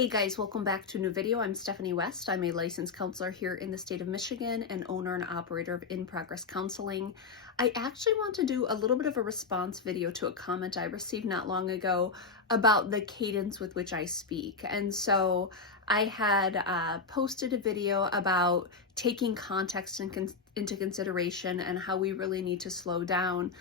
Hey guys, welcome back to a new video. I'm Stephanie West. I'm a licensed counselor here in the state of Michigan and owner and operator of In Progress Counseling. I actually want to do a little bit of a response video to a comment I received not long ago about the cadence with which I speak. And so I had posted a video about taking context into consideration and how we really need to slow down.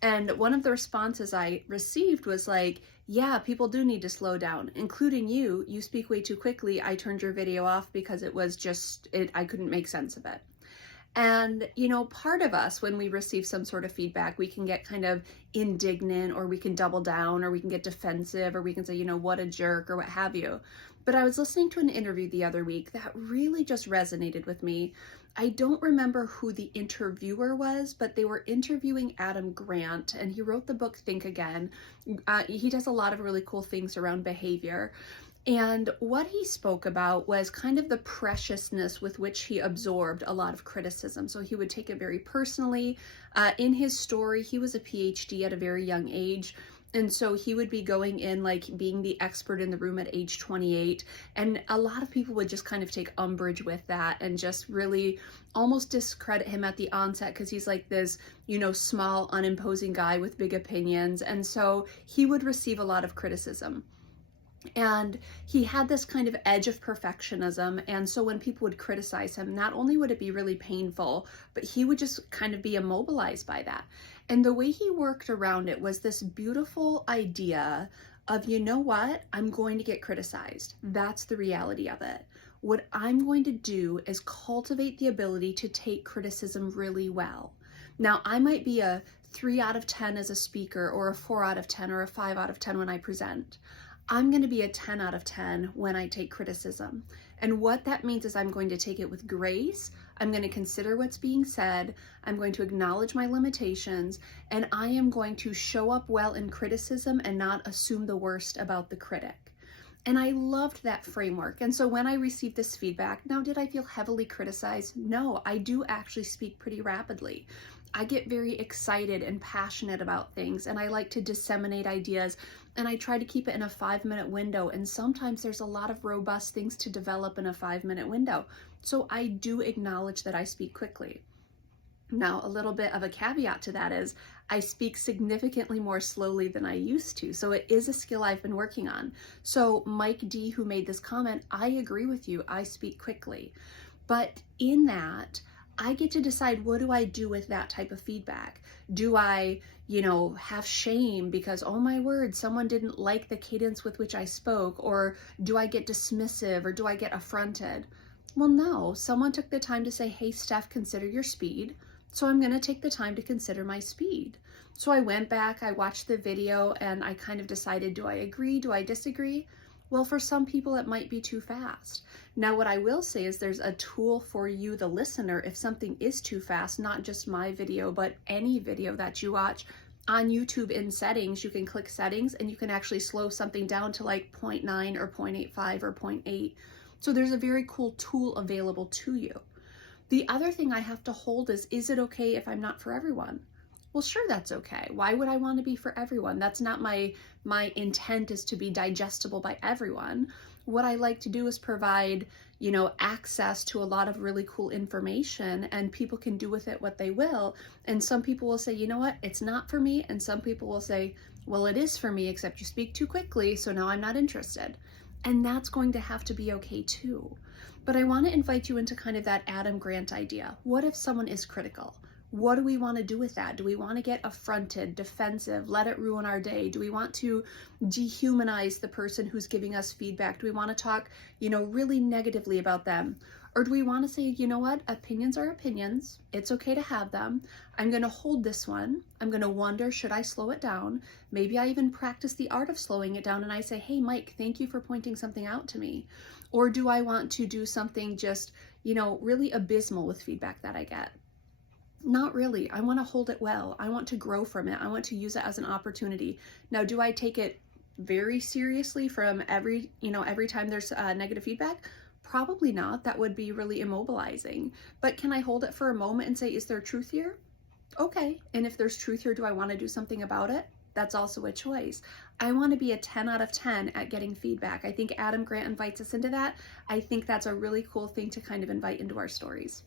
And one of the responses I received was like, yeah, people do need to slow down, including you. You speak way too quickly. I turned your video off because it was just, I couldn't make sense of it. And, you know, part of us, when we receive some sort of feedback, we can get kind of indignant, or we can double down, or we can get defensive, or we can say, you know, what a jerk, or what have you. But I was listening to an interview the other week that really just resonated with me. I don't remember who the interviewer was, but they were interviewing Adam Grant, and he wrote the book Think Again. He does a lot of really cool things around behavior. And what he spoke about was kind of the preciousness with which he absorbed a lot of criticism. So he would take it very personally. In his story, he was a PhD at a very young age. And so he would be going in like being the expert in the room at age 28. And a lot of people would just kind of take umbrage with that and just really almost discredit him at the onset because he's like this, you know, small, unimposing guy with big opinions. And so he would receive a lot of criticism. And he had this kind of edge of perfectionism. And so when people would criticize him, not only would it be really painful, but he would just kind of be immobilized by that. And the way he worked around it was this beautiful idea of, you know what, I'm going to get criticized. That's the reality of it. What I'm going to do is cultivate the ability to take criticism really well. Now, I might be a 3 out of 10 as a speaker, or a 4 out of 10, or a 5 out of 10 when I present. I'm going to be a 10 out of 10 when I take criticism. And what that means is I'm going to take it with grace. I'm going to consider what's being said. I'm going to acknowledge my limitations, and I am going to show up well in criticism and not assume the worst about the critic. And I loved that framework. And so when I received this feedback, now, did I feel heavily criticized? No, I do actually speak pretty rapidly. I get very excited and passionate about things, and I like to disseminate ideas, and I try to keep it in a 5-minute window. And sometimes there's a lot of robust things to develop in a 5-minute window. So I do acknowledge that I speak quickly. Now, a little bit of a caveat to that is I speak significantly more slowly than I used to. So it is a skill I've been working on. So Mike D, who made this comment, I agree with you. I speak quickly. But in that, I get to decide, what do I do with that type of feedback? Do I, you know, have shame because, oh my word, someone didn't like the cadence with which I spoke? Or do I get dismissive, or do I get affronted? Well, no, someone took the time to say, hey, Steph, consider your speed. So I'm going to take the time to consider my speed. So I went back, I watched the video, and I kind of decided, do I agree? Do I disagree? Well, for some people, it might be too fast. Now, what I will say is there's a tool for you, the listener, if something is too fast, not just my video, but any video that you watch on YouTube. In settings, you can click settings and you can actually slow something down to like 0.9 or 0.85 or 0.8. So there's a very cool tool available to you. The other thing I have to hold is it okay if I'm not for everyone? Well, sure, that's okay. Why would I want to be for everyone? That's not my intent, is to be digestible by everyone. What I like to do is provide, you know, access to a lot of really cool information, and people can do with it what they will. And some people will say, you know what, it's not for me. And some people will say, well, it is for me, except you speak too quickly, so now I'm not interested. And that's going to have to be okay too. But I want to invite you into kind of that Adam Grant idea. What if someone is critical? What do we want to do with that? Do we want to get affronted, defensive, let it ruin our day? Do we want to dehumanize the person who's giving us feedback? Do we want to talk, you know, really negatively about them? Or do we want to say, you know what, opinions are opinions. It's okay to have them. I'm going to hold this one. I'm going to wonder, should I slow it down? Maybe I even practice the art of slowing it down, and I say, hey, Mike, thank you for pointing something out to me. Or do I want to do something just, you know, really abysmal with feedback that I get? Not really. I want to hold it well. I want to grow from it. I want to use it as an opportunity. Now, do I take it very seriously from every time there's negative feedback? Probably not. That would be really immobilizing. But can I hold it for a moment and say, is there truth here? Okay. And if there's truth here, do I want to do something about it? That's also a choice. I want to be a 10 out of 10 at getting feedback. I think Adam Grant invites us into that. I think that's a really cool thing to kind of invite into our stories.